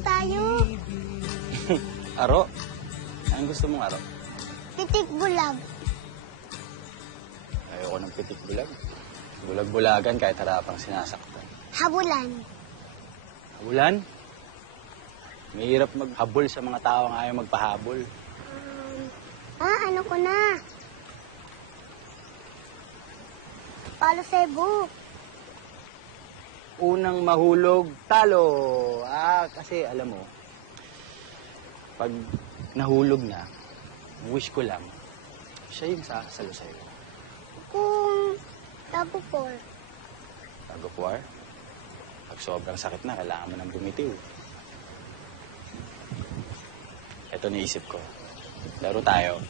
tayo. Aro? Anong gusto mong aro? Pitik bulag. Ayoko ng pitik bulag. Bulag-bulagan kahit harapang sinasaktan. Habulan. Habulan? Mahirap maghabol sa mga taong ayaw magpahabol. Ano ko na? Palo Cebu. Unang mahulog, talo. Kasi alam mo, pag nahulog na, wish ko lang, siya yung sasalo sa'yo. Kung Tagupor. Tagupor? Pag sobrang sakit na, kailangan mo nang bumitiw. Ito naisip ko. Laro tayo.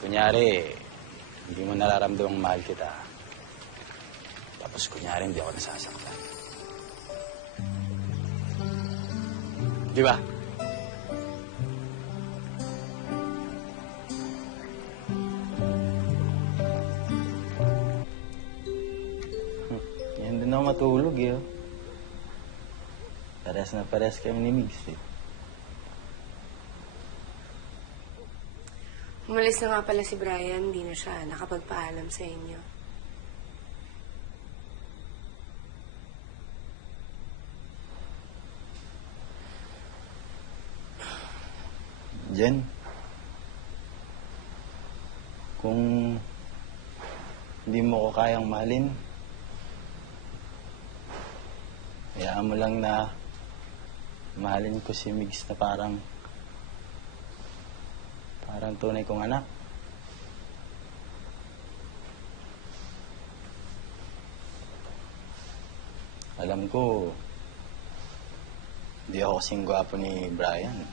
Kunyari, hindi mo nararamdamang mahal kita. Tapos kunyari, hindi ako nasasaktan. Di ba? Yan din ako matulog, eh. Pares na pares kami ni Migs, eh. Umalis na nga pala si Brian, hindi na siya nakapagpaalam sa inyo. Jen, kung hindi mo ko kayang mahalin, hayaan mo lang na mahalin ko si Migs na parang tunay kong anak. Alam ko, hindi ako kasing gwapo ni Brian.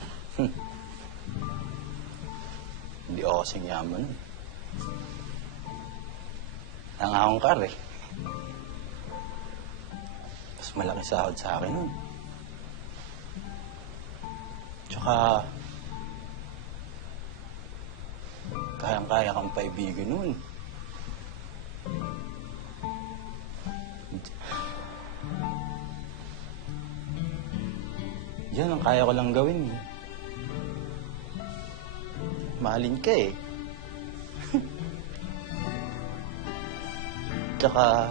Hindi ako kasing yaman. Nangahongkar eh. Mas malaki sahod sa akin nun. Tsaka, kayang-kaya kang paibigan nun. Yan ang kaya ko lang gawin. Mahalin ka eh. Tsaka,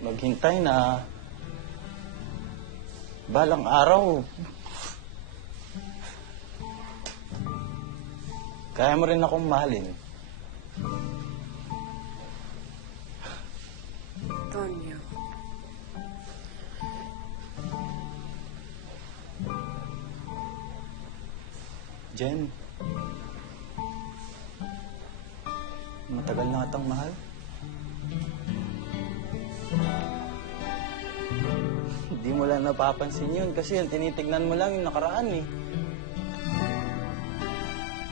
maghintay na balang araw. Kaya mo rin akong mahalin. Tonyo. Jen, matagal na kitang mahal. Hindi mo lang napapansin yun kasi yung tinitignan mo lang yung nakaraan eh.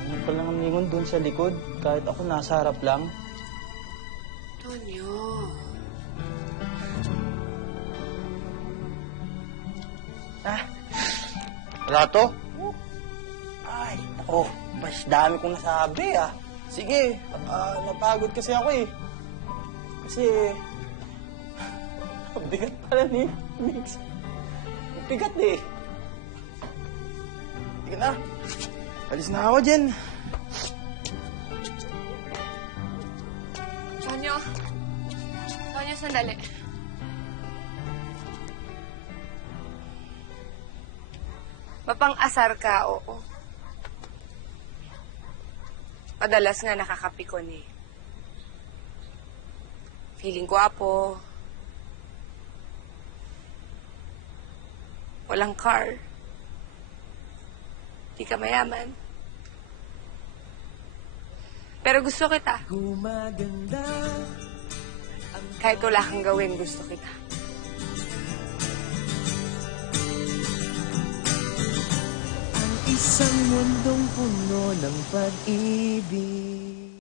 Ano pa lang ang lingon doon sa likod kahit ako nasa harap lang. Tonyo. Wala to? Ay, ako, mas dami kong nasabi ah. Sige, napagod kasi ako eh. Kasi, ang bigat pala ni Migs. Ang bigat eh. Sige na. Alis na ako, Jen. Tonyo. Tonyo, sandali. Mapang-asar ka, oo. Madalas nga nakakapikon eh. Feeling gwapo. Walang car. Di ka mayaman. Pero gusto kita. Kahit wala kang gawin, gusto kita. Isang mundong puno ng pag-ibig.